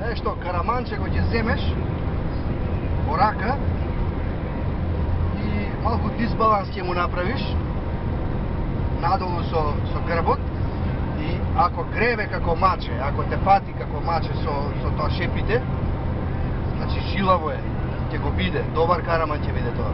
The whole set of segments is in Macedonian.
Е што караманче го ќе земеш во рака и малку дисбаланс ќе му направиш надолу со грбот и ако гребе како маче, ако те пати како маче со тоа шепите, значи жилаво е, ќе го биде, добар караман ќе биде тоа.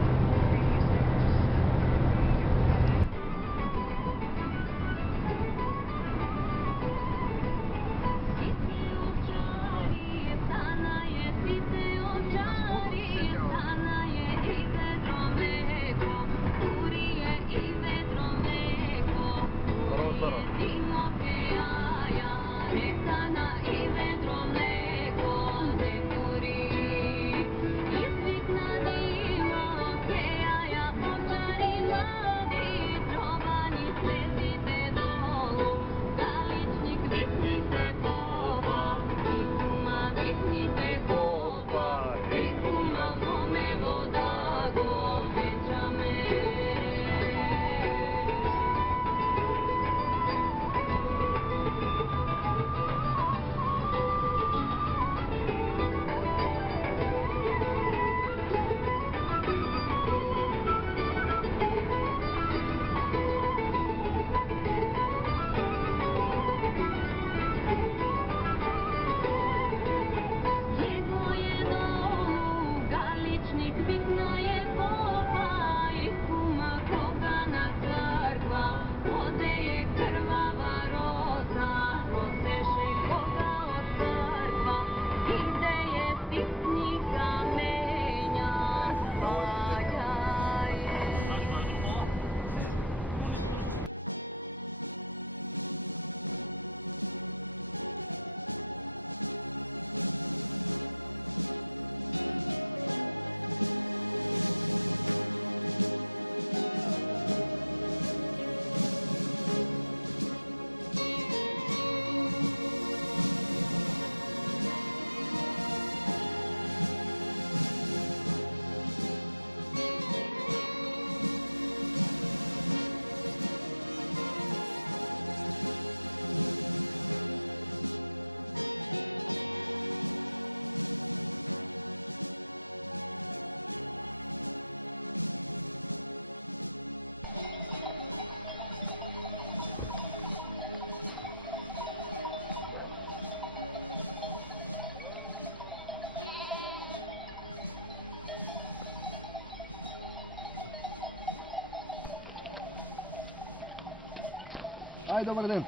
Ај, добар ден.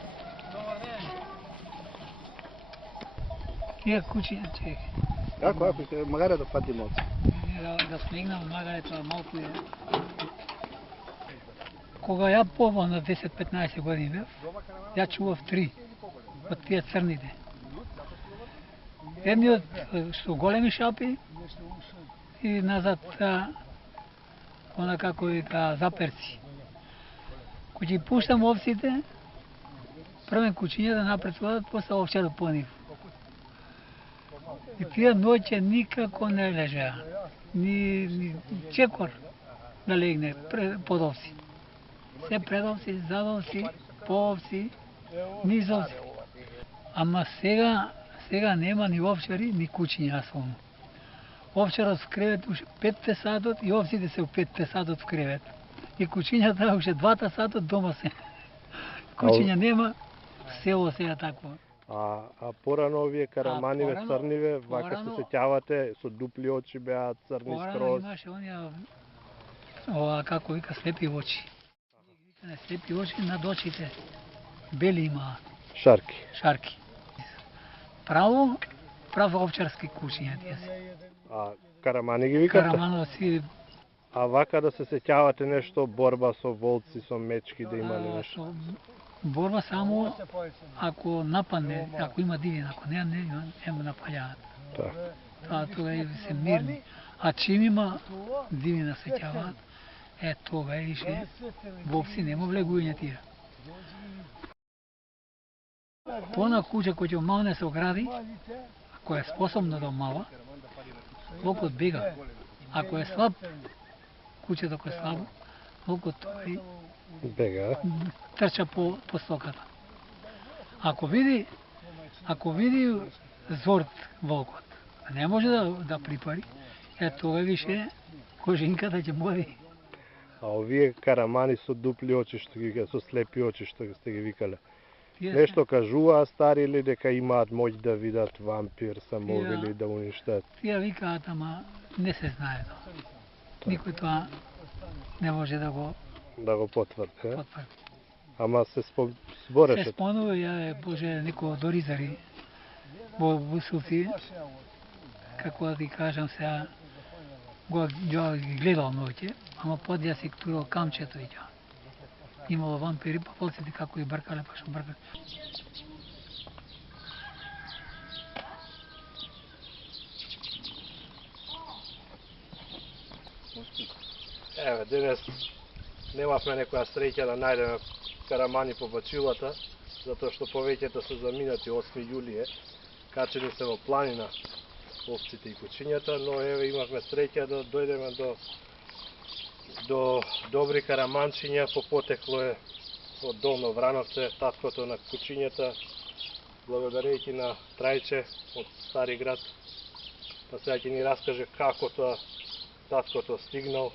Добар ден. Кија кучиња чек. Ако, магаре да пати малку. Да смегнам магарето малку е. Кога ја побав на 10-15 години бев, ја чував 3 од тие црните. Едниот со големи шапи и назад она како вика заперци. Кога ги пуштам овците, првен кучиња да напредуваат, после овчарот по нив. И тие ноќе никако не лежеа. Ни чекор да легне под овци. Се пред овци, зад овци, по овци, низ овци. Ама сега нема ни овчари, ни кучиња асолно. Овчарот в кревет уште 5 сатот и овците се у 5 сатот в кревет. И кучињата уште 2 сатот дома се. Кучиња нема, село сега такво. А порано овие караманиве црниве, вака се сеќавате, со дупли очи беа црни скроз. Порано имаше онија, ова како вика слепи очи. Слепи очи над очите, бели имаа. Шарки. Прав овчарски кучиња тие се. А карамани ги викате? Карамановци. А вака да се сеќавате нешто, борба со волци, со мечки, да имале нешто? Борба само ако нападне, ако има дивина, ако не му напаѓаат. Тога се мирни. А чим има дивина сеќаваат, тога више вопси нема влегување тие. Тона куче кој ќе малне се огради, ако е способно да омава, волкот бега. Ако е слаб, кучето кој е слабо, волкот тој бега, трча по стоката. Ако види зорт волкот. Не може да припари. Тоа више кожинката ќе боди. А овие карамани со дупли очи, што ги со слепи очи, што сте ги викале. Тие Нешто кажуваа стари или дека имаат моќ да видат вампир, самовили, Ја. да уништат. Тие викаат, ама не се знае тоа. Никој тоа не може да го Да го потврди, е? потврди. Ама се Се збореше. спомнува, ја Боже, некој од Оризари во Бусулци, како да ти кажам сега, ја ги гледал ноќе, ама подја си турал камчето и ја. Имало вампири, па подсети како и бркале, па што бркале. Еве, денес немавме некоја среќа да најдеме карамани по бачилата, затоа што повеќето се заминати 8 јули е, качени се во планина овците и кучињата, но еве имавме среќа да дојдеме до добри караманчиња, по потекло е од Долно Врановце, таткото на кучињата, благодарејќи на Трајче од Стари град, па сега ќе ни раскаже како тоа таткото стигнал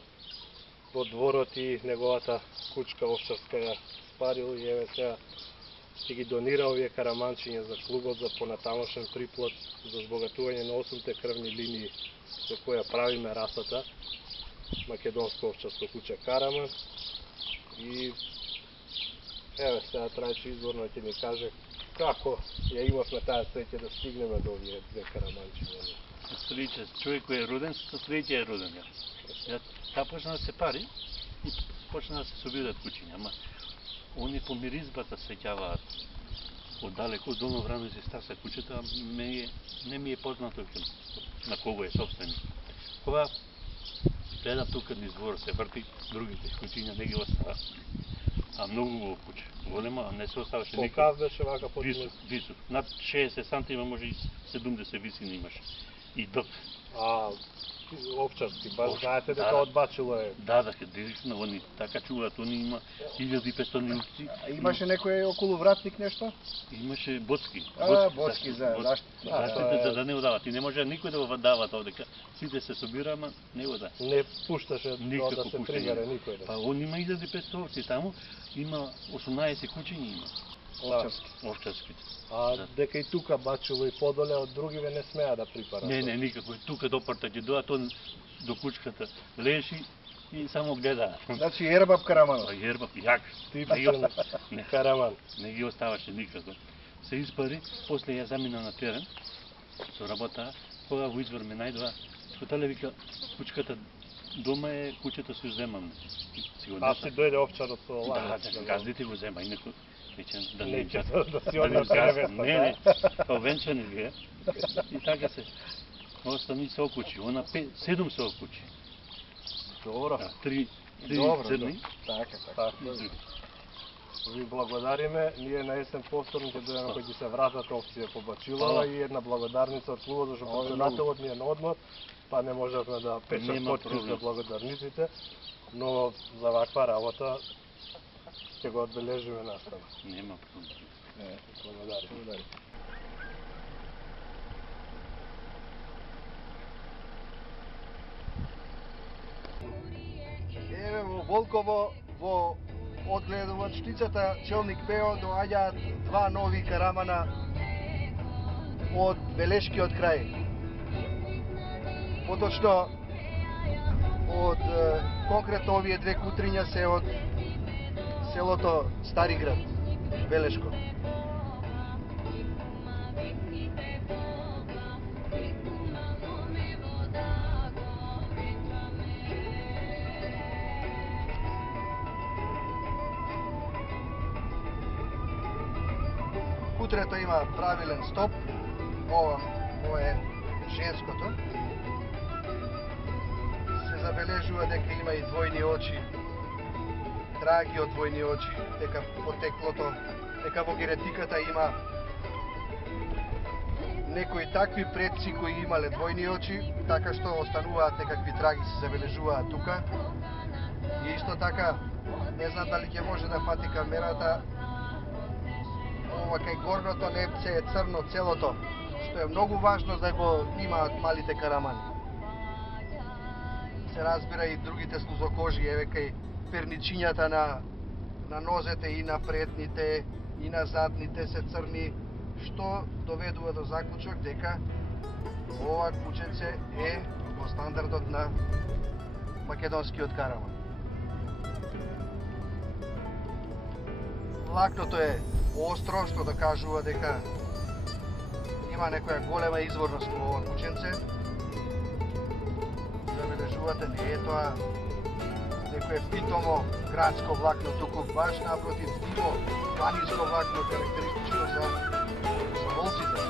во дворот и неговата кучка овчарска ја спарил и еве сега ќе ги донира овие караманчиња за клубот за понатамошен приплод, за збогатување на 8-те крвни линии со која правиме расата македонско овчарско куче Караман. И еве сега Трајче изворно ќе ни каже како ја имавме таа среќа да стигнеме до овие две караманчиња. Со среќа, човек кој е роден, со среќа е роден. Ја таа почна да се пари и почна да се собират кучиња, ама они по миризбата сеќаваат оддалеку од Долно Врановце стаса кучета, не ми е познато на кого е собственик. Кога гледам тука низ двор се врти, другите кучиња не ги остава. А многу убаво куче, голема, а не се оставаше никој. Колкав беше вака Висок, над 60 сантима, може и 70 висини имаше. И док. А овчарски, баш Овчар, знаете дека да. од бачило е. Да, директно они така чуваат, они има 1500 овци. А имаше некој околу вратник нешто? Имаше боцки. боцки за заштита. Заштита да не одават. И не може никој да го дават овдека. Сите се собира, ама не ода. Не пушташе Никако да се пуштање. пригаре никој. Па он има 1500 овци таму, има 18 кучиња има. Овчарски. Овчарски. А Да. дека и тука бачило и подоле од другиве не смеа да припарат. Не, никако. Тука до порта ќе доат, он до кучката лежи и само гледа. Значи Ербаб Караманов. Па Ербаб, јак. Типичен Не, Караман. не ги оставаше никако. Се испари, после ја замина на терен, со работа, кога во извор ме најдоа, скотале вика, кучката дома е, кучето се земам. А си дојде овчарот со Да, ланец. газдите го зема, инаку речен да не Неќе газ- да си да не однесе газ- невеста, Не, као венчани вие. И така се. Остани се окучи, она 7 се окучи. Добро. Да, 3 Добро, црни. Така. Така. Ви благодариме. Ние на есен повторно ќе дојдеме кој ќе се вратат овците по Бачилова Фала. и една благодарница од клубот, зашто Ове председателот ни е на одмор, па не можевме да печем Нема подпис проблем. за благодарниците, но за ваква работа ќе го одбележиме настава. Нема проблем. Благодариме. Еве во Волково, во одгледувачницата Челник Пео доаѓаат два нови карамана од Белешкиот крај. Поточно од конкретно овие две кутриња се од селото Стари град, Белешко. Кутрето има правилен стоп, ова е женското. Се забележува дека има и двојни очи, траги од двојни очи, дека потеклото, дека во генетиката има некои такви предци кои имале двојни очи, така што остануваат некакви траги се забележуваат тука. И исто така, не знам дали ќе може да фати камерата, ова кај горното непце е црно целото, што е многу важно да го имаат малите карамани. Се разбира и другите слузокожи, еве кај перничињата на нозете и на предните и на задните се црни, што доведува до заклучок дека ова кученце е во стандардот на македонскиот караман. Влакното е остро, што докажува дека има некоја голема изворност во ова кученце. Забележувате, не е тоа некое питомо градско влакно, туку баш напротив диво планинско влакно, карактеристично за волците.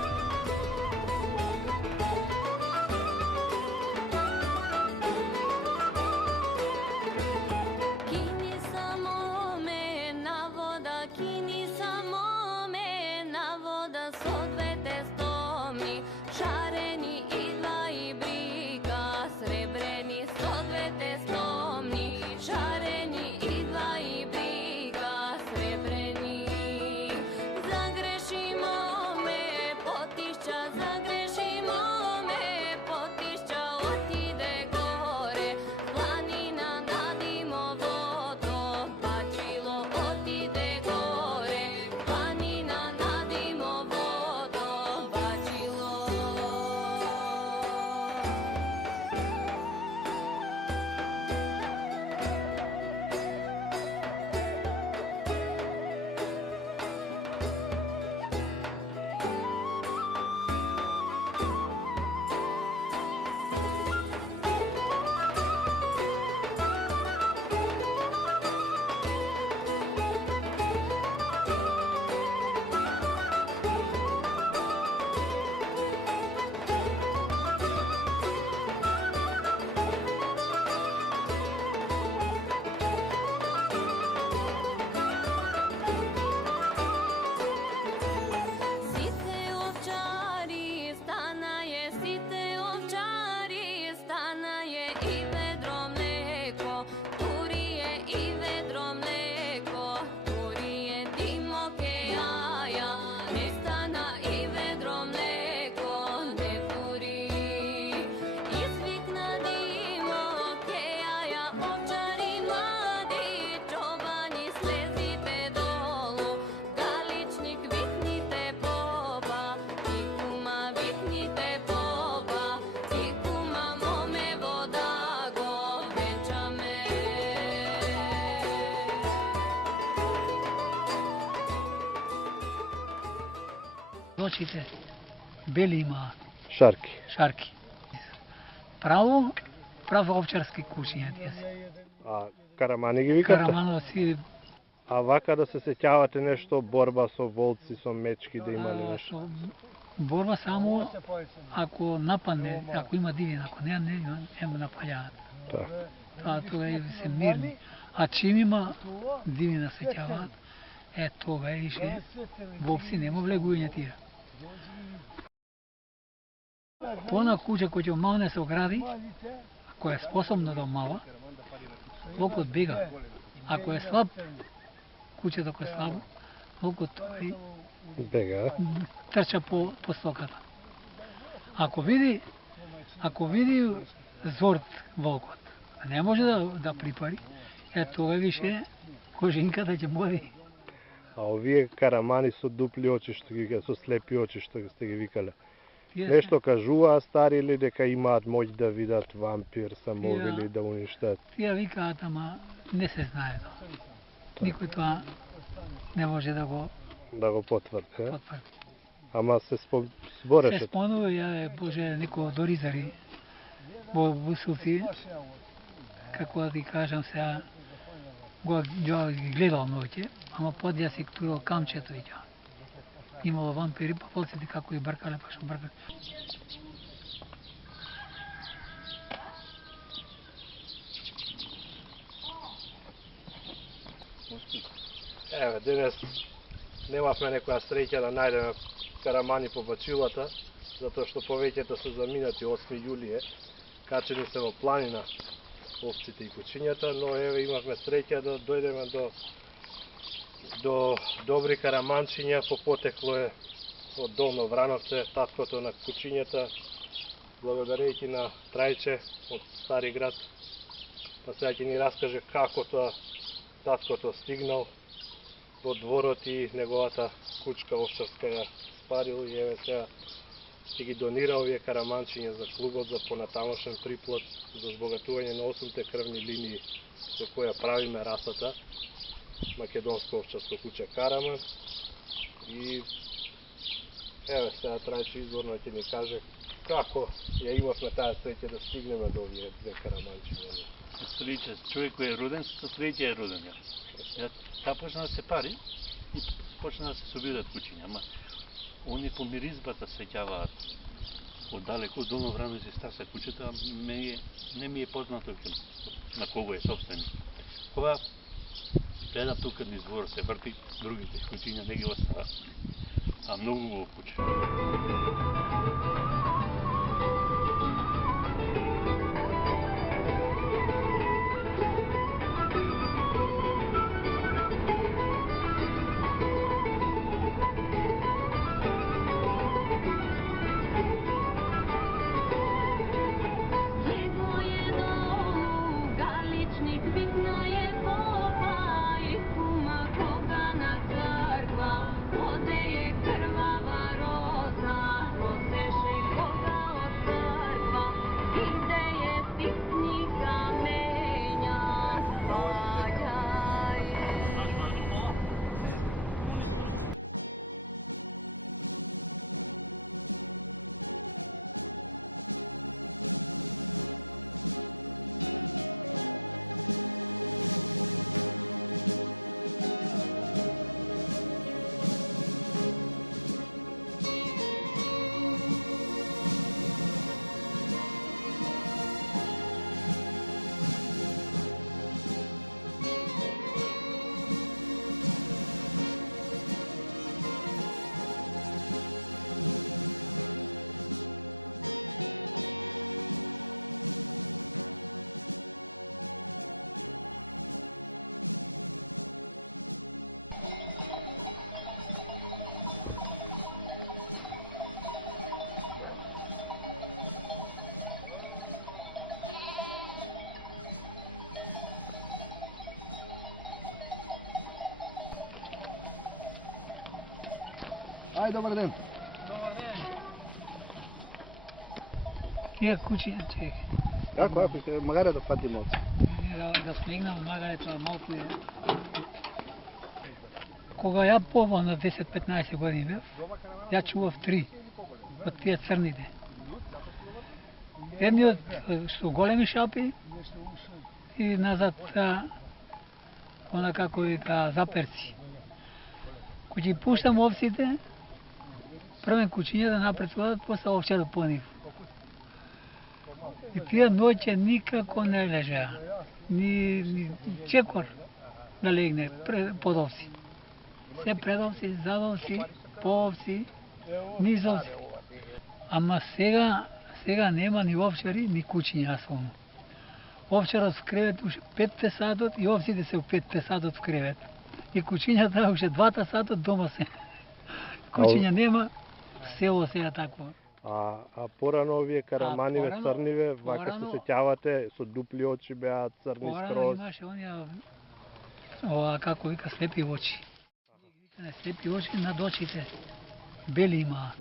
Очите бели имаат. Шарки. Право овчарски кучиња тие се. А карамани ги викате? Карамановци. А вака да се сеќавате нешто борба со волци, со мечки да имале нешто? Борба само ако нападне, ако има дивин, ако не му напаѓаат. Тога се мирни. А чим има дивина сеќаваат, тога више вопси нема влегување тие. Она куче кој ќе малне се огради, ако е способно да мала, волкот бега. Ако е слаб, кучето кој е слабо, волкот тој бега, трча по стоката. Ако види зорт волкот, не може да припари, тога више кожинката ќе моди. А овие карамани со дупли очи, со слепи очи, што сте ги викале, нешто кажуваа старили дека имаат моќ да видат вампир, самовили, да уништат? Тие викаат, ама не се знае. Никој тоа не може да го потврди. Ама се збореше. Се спомнува, Боже, некој доризари во Бусулци, како да ти кажам сега, го гледал ноќе, ама подја си турил камчето и ќе. Имало вампири, па волците како и бркале, па што бркале. Еве, денес немавме некоја среќа да најдеме карамани по бачилата, затоа што повеќето се заминати 8 јулие, качени се во планина овците и кучињата, но еве имавме среќа да дојдеме до добри караманчиња, по потекло е од Долно Врановце, таткото на кучињата, благодарејќи на Трајче од Стари град. Па сега ќе ни раскаже како тоа таткото стигнал во дворот и неговата кучка овчарска ја спарил и еве сега ќе ги донира овие караманчиња за клубот за понатамошен приплод, за збогатување на 8-те крвни линии со која правиме расата македонско овчарско куче Караман. И еве сега Трајче изворно ќе ни каже како ја имавме таа среќа да стигнеме до овие две караманчиња. Стриче, човек кој е роден, со среќа е роден. Ја та почна да се пари и почна да се собират кучиња, ама они по миризбата сеќаваат оддалеку од Долно Врановце стаса кучето, а не ми е познато на кого е собственик. Кога гледам тука низ двор се врти, другите кучиња не ги остава, а многу го куче. Ај, добар ден. Тие кучиња, чек. Како, магаре да фатиме од. Да снегнам, магаре тоа малку е. Кога ја побал на 10-15 години бев, ја чував 3 од тие црните. Едниот со големи шапи и назад она како вика заперци. Кој ги пуштам овците, првен кучиња да напредуваат, после овчарот по нив. И тие ноќе никако не лежеа. Ни чекор да легне под овци. Се пред овци, зад овци, по овци, низ овци. Ама сега нема ни овчари, ни кучиња само. Овчарот в кревет уште 5 сатот и овците се у 5 сатот в кревет. И кучињата уште 2 сатот дома се. Кучиња нема, село сега такво. А порано овие караманиве црниве, вака се сеќавате, со дупли очи беа црни скроз. Порано имаше ова како вика слепи очи. Слепи очи над очите, бели имаа.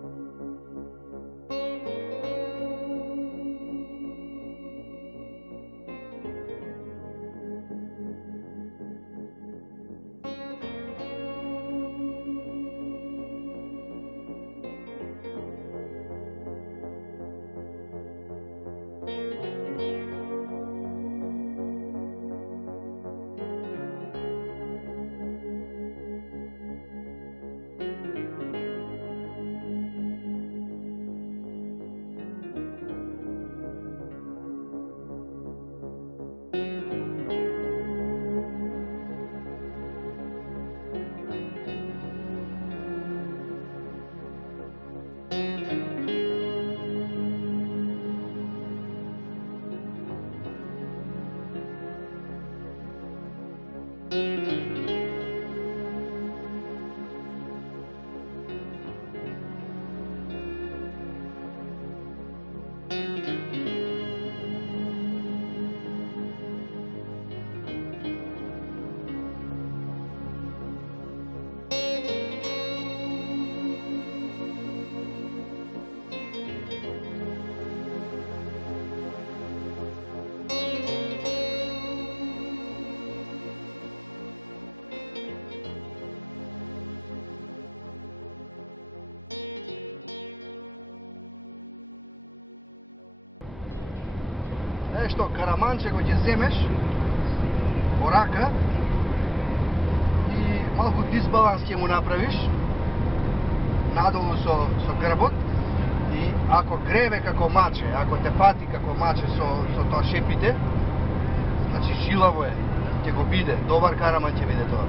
што караманче го ќе земеш во рака и малку дисбаланс ќе му направиш надолу со грбот и ако гребе како маче, ако те фати како маче со тоа шепите, значи жилаво е, ќе го биде, добар караман ќе биде тоа.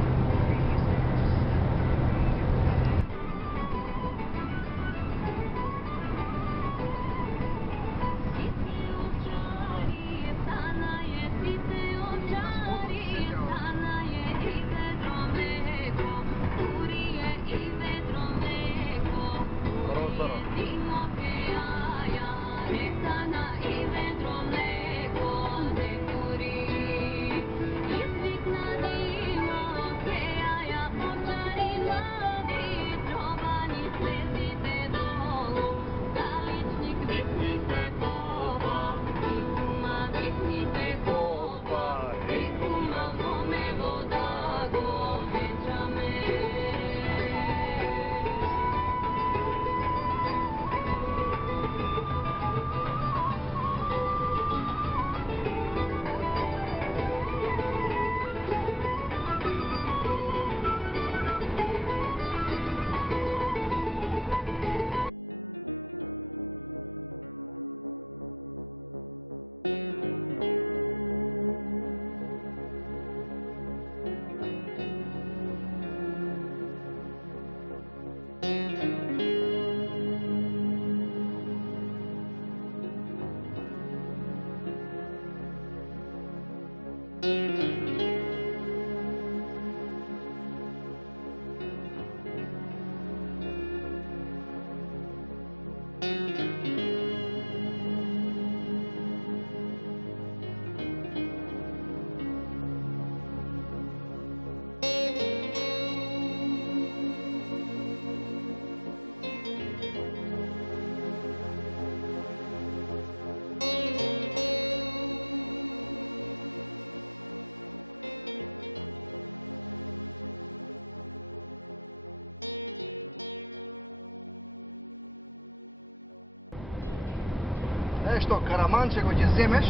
Што караманче го ќе земеш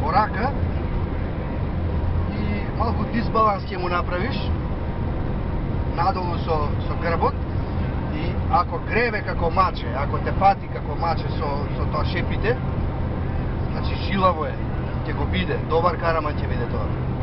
во рака и малку дисбаланс ќе му направиш надолу со грбот и ако гребе како маче, ако те фати како маче со тоа шепите, значи жилаво е, ќе го биде, добар караман ќе биде тоа.